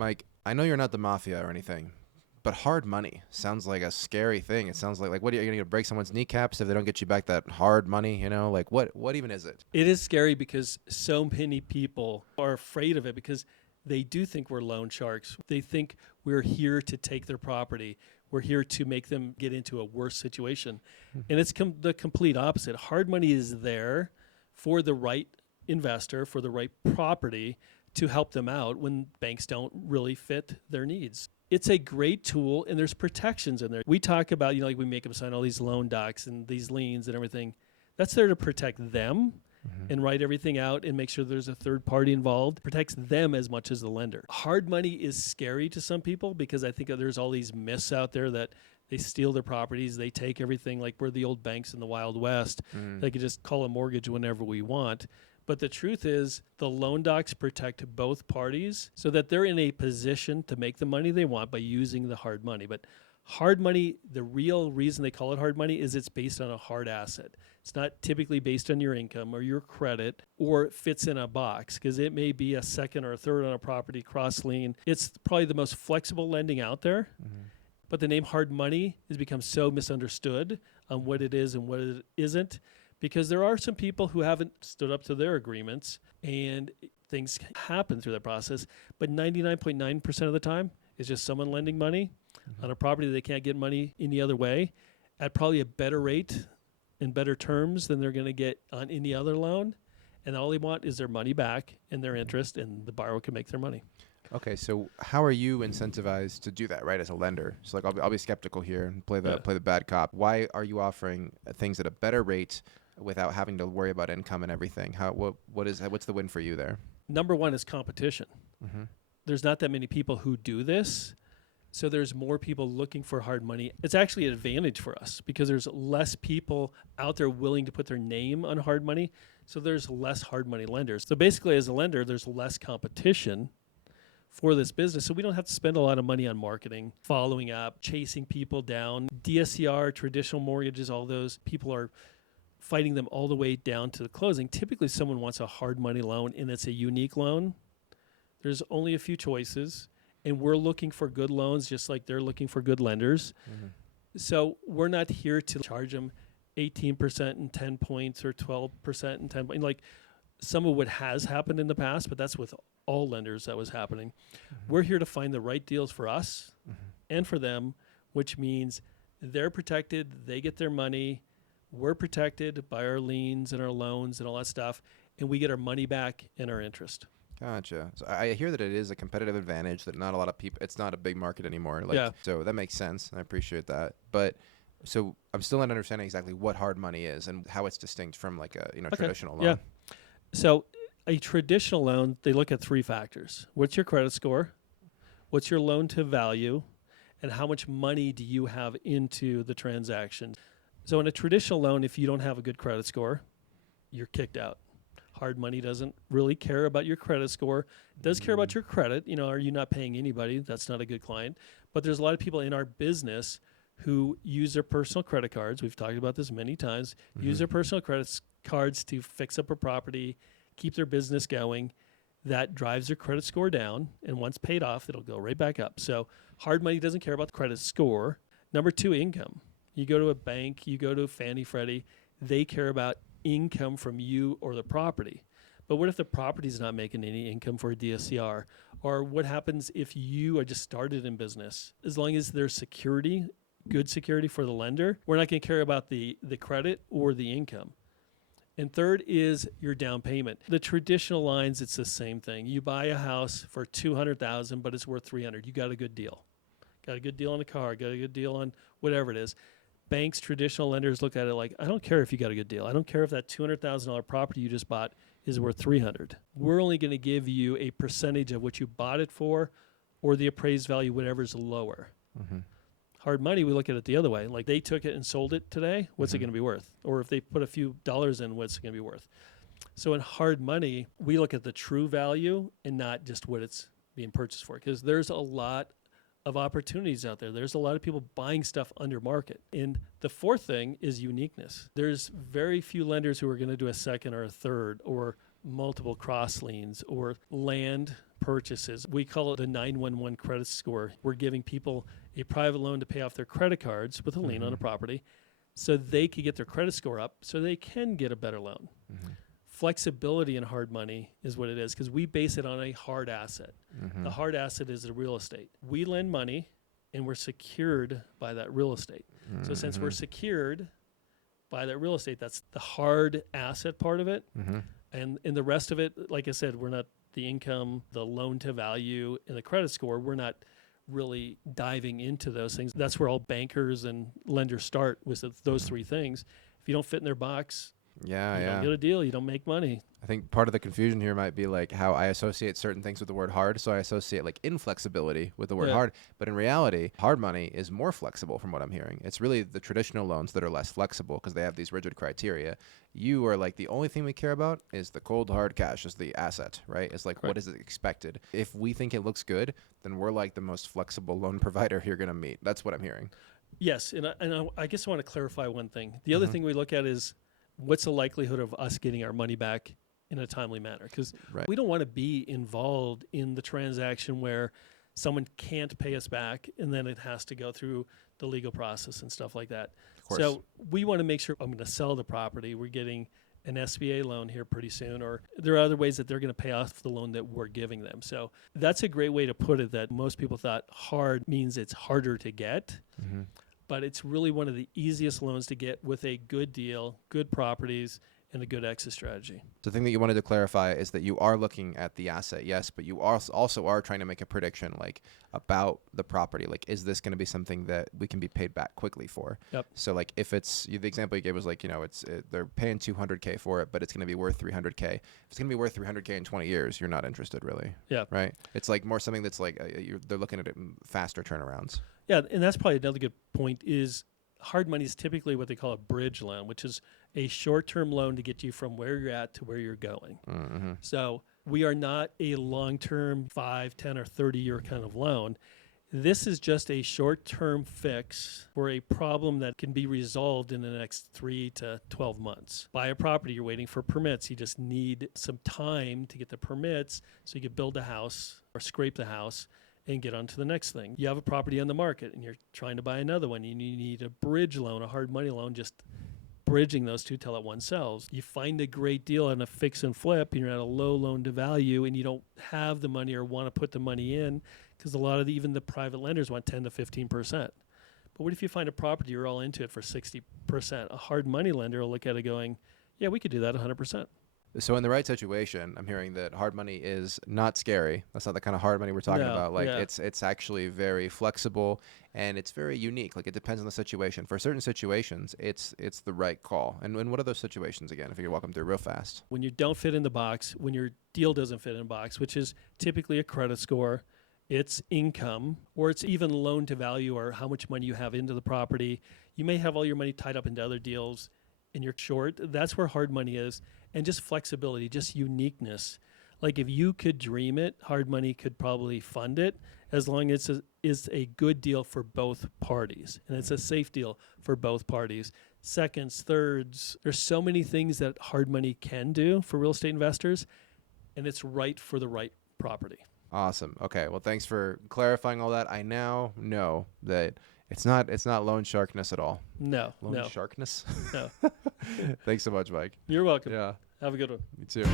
Mike, I know you're not the mafia or anything, but hard money sounds like a scary thing. It sounds like what are you going to break someone's kneecaps if they don't get you back that hard money? Like what even is it? It is scary because so many people are afraid of it because they do think we're loan sharks. They think we're here to take their property. We're here to make them get into a worse situation. And it's the complete opposite. Hard money is there for the right investor, for the right property to help them out when banks don't really fit their needs. It's a great tool, and there's protections in there. We talk about, like we make them sign all these loan docs and these liens and everything. That's there to protect them and write everything out and make sure there's a third party involved. Protects them as much as the lender. Hard money is scary to some people because I think there's all these myths out there that they steal their properties, they take everything, like we're the old banks in the Wild West. They could just call a mortgage whenever we want. But the truth is the loan docs protect both parties so that they're in a position to make the money they want by using the hard money. But hard money, the real reason they call it hard money is it's based on a hard asset. It's not typically based on your income or your credit or it fits in a box because it may be a second or a third on a property cross lien. It's probably the most flexible lending out there. But the name hard money has become so misunderstood on what it is and what it isn't because there are some people who haven't stood up to their agreements and things happen through that process. But 99.9% of the time, it's just someone lending money on a property they can't get money any other way at probably a better rate and better terms than they're going to get on any other loan. And all they want is their money back and their interest, and the borrower can make their money. Okay, so how are you incentivized to do that, right, as a lender? So I'll be skeptical here and play the bad cop. Why are you offering things at a better rate without having to worry about income and everything? What's the win for you there? Number one is competition. There's not that many people who do this. So there's more people looking for hard money. It's actually an advantage for us because there's less people out there willing to put their name on hard money. So there's less hard money lenders. So basically as a lender, there's less competition for this business. So we don't have to spend a lot of money on marketing, following up, chasing people down. DSCR, traditional mortgages, all those people are fighting them all the way down to the closing. Typically someone wants a hard money loan and it's a unique loan. There's only a few choices. And we're looking for good loans just like they're looking for good lenders. So we're not here to charge them 18% and 10 points or 12% and 10 points. Like some of what has happened in the past, but that's with all lenders that was happening. We're here to find the right deals for us and for them, which means they're protected, they get their money, we're protected by our liens and our loans and all that stuff, and we get our money back and our interest. Gotcha. So I hear that it is a competitive advantage that not a lot of people, it's not a big market anymore. So that makes sense. I appreciate that. But so I'm still not understanding exactly what hard money is and how it's distinct from like a traditional loan. Yeah. So a traditional loan, they look at three factors. What's your credit score? What's your loan to value? And how much money do you have into the transaction? So in a traditional loan, if you don't have a good credit score, you're kicked out. Hard money doesn't really care about your credit score. It does care about your credit. Are you not paying anybody? That's not a good client. But there's a lot of people in our business who use their personal credit cards. We've talked about this many times. Use their personal credit cards to fix up a property, keep their business going. That drives their credit score down. And once paid off, it'll go right back up. So hard money doesn't care about the credit score. Number two, income. You go to a bank, you go to Fannie Freddie, they care about income from you or the property. But what if the property's not making any income for a DSCR? Or what happens if you are just started in business? As long as there's security, good security for the lender, we're not going to care about the credit or the income. And third is your down payment. The traditional lines, it's the same thing. You buy a house for $200,000, but it's worth $300,000. You got a good deal. Got a good deal on a car, got a good deal on whatever it is. Banks, traditional lenders look at it like, I don't care if you got a good deal. I don't care if that $200,000 property you just bought is worth $300,000. We're only going to give you a percentage of what you bought it for or the appraised value, whatever's lower. Hard money, we look at it the other way. Like they took it and sold it today, what's it going to be worth? Or if they put a few dollars in, what's it going to be worth? So in hard money, we look at the true value and not just what it's being purchased for, because there's a lot of opportunities out there. There's a lot of people buying stuff under market. And the fourth thing is uniqueness. There's very few lenders who are going to do a second or a third or multiple cross liens or land purchases. We call it a 911 credit score. We're giving people a private loan to pay off their credit cards with a lien on a property so they could get their credit score up so they can get a better loan. Flexibility in hard money is what it is because we base it on a hard asset. The hard asset is the real estate. We lend money and we're secured by that real estate. So since we're secured by that real estate, that's the hard asset part of it. And in the rest of it, like I said, we're not the income, the loan to value, and the credit score. We're not really diving into those things. That's where all bankers and lenders start with those three things. If you don't fit in their box, you don't get a deal, you don't make money. I think part of the confusion here might be like how I associate certain things with the word hard. So I associate like inflexibility with the word hard. But in reality, hard money is more flexible from what I'm hearing. It's really the traditional loans that are less flexible because they have these rigid criteria. You are like the only thing we care about is the cold hard cash, is the asset, right? It's like what is expected. If we think it looks good, then we're like the most flexible loan provider you're going to meet. That's what I'm hearing. Yes. And I guess I want to clarify one thing. The other thing we look at is what's the likelihood of us getting our money back in a timely manner? Because we don't want to be involved in the transaction where someone can't pay us back and then it has to go through the legal process and stuff like that. So we want to make sure I'm going to sell the property. We're getting an SBA loan here pretty soon, or there are other ways that they're going to pay off the loan that we're giving them. So that's a great way to put it, that most people thought hard means it's harder to get. But it's really one of the easiest loans to get with a good deal, good properties, and a good exit strategy. The thing that you wanted to clarify is that you are looking at the asset, yes, but you also are trying to make a prediction like about the property. Like, is this going to be something that we can be paid back quickly for? So like if it's, the example you gave was like, they're paying $200K for it, but it's going to be worth $300K. If it's going to be worth $300K in 20 years, you're not interested really. Right? It's like more something that's like, they're looking at it in faster turnarounds. Yeah, and that's probably another good point is hard money is typically what they call a bridge loan, which is a short-term loan to get you from where you're at to where you're going. So we are not a long-term 5, 10, or 30-year kind of loan. This is just a short-term fix for a problem that can be resolved in the next 3 to 12 months. Buy a property, you're waiting for permits. You just need some time to get the permits so you can build a house or scrape the house and get on to the next thing. You have a property on the market and you're trying to buy another one. You need a bridge loan, a hard money loan, just bridging those two till that one sells. You find a great deal on a fix and flip and you're at a low loan to value and you don't have the money or want to put the money in because a lot of even the private lenders want 10 to 15%. But what if you find a property, you're all into it for 60%? A hard money lender will look at it going, yeah, we could do that 100%. So in the right situation, I'm hearing that hard money is not scary. That's not the kind of hard money we're talking about. Like it's actually very flexible and it's very unique. Like it depends on the situation. For certain situations, it's the right call. And what are those situations again? If you could walk them through real fast. When you don't fit in the box, when your deal doesn't fit in the box, which is typically a credit score, it's income, or it's even loan to value or how much money you have into the property. You may have all your money tied up into other deals and you're short. That's where hard money is. And just flexibility, just uniqueness. Like if you could dream it, hard money could probably fund it as long as it's a good deal for both parties. And it's a safe deal for both parties. Seconds, thirds, there's so many things that hard money can do for real estate investors, and it's right for the right property. Awesome. Okay. Well, thanks for clarifying all that. I now know that it's not loan sharkness at all. No. Loan sharkness? No. Thanks so much, Mike. You're welcome. Yeah. Have a good one. You too.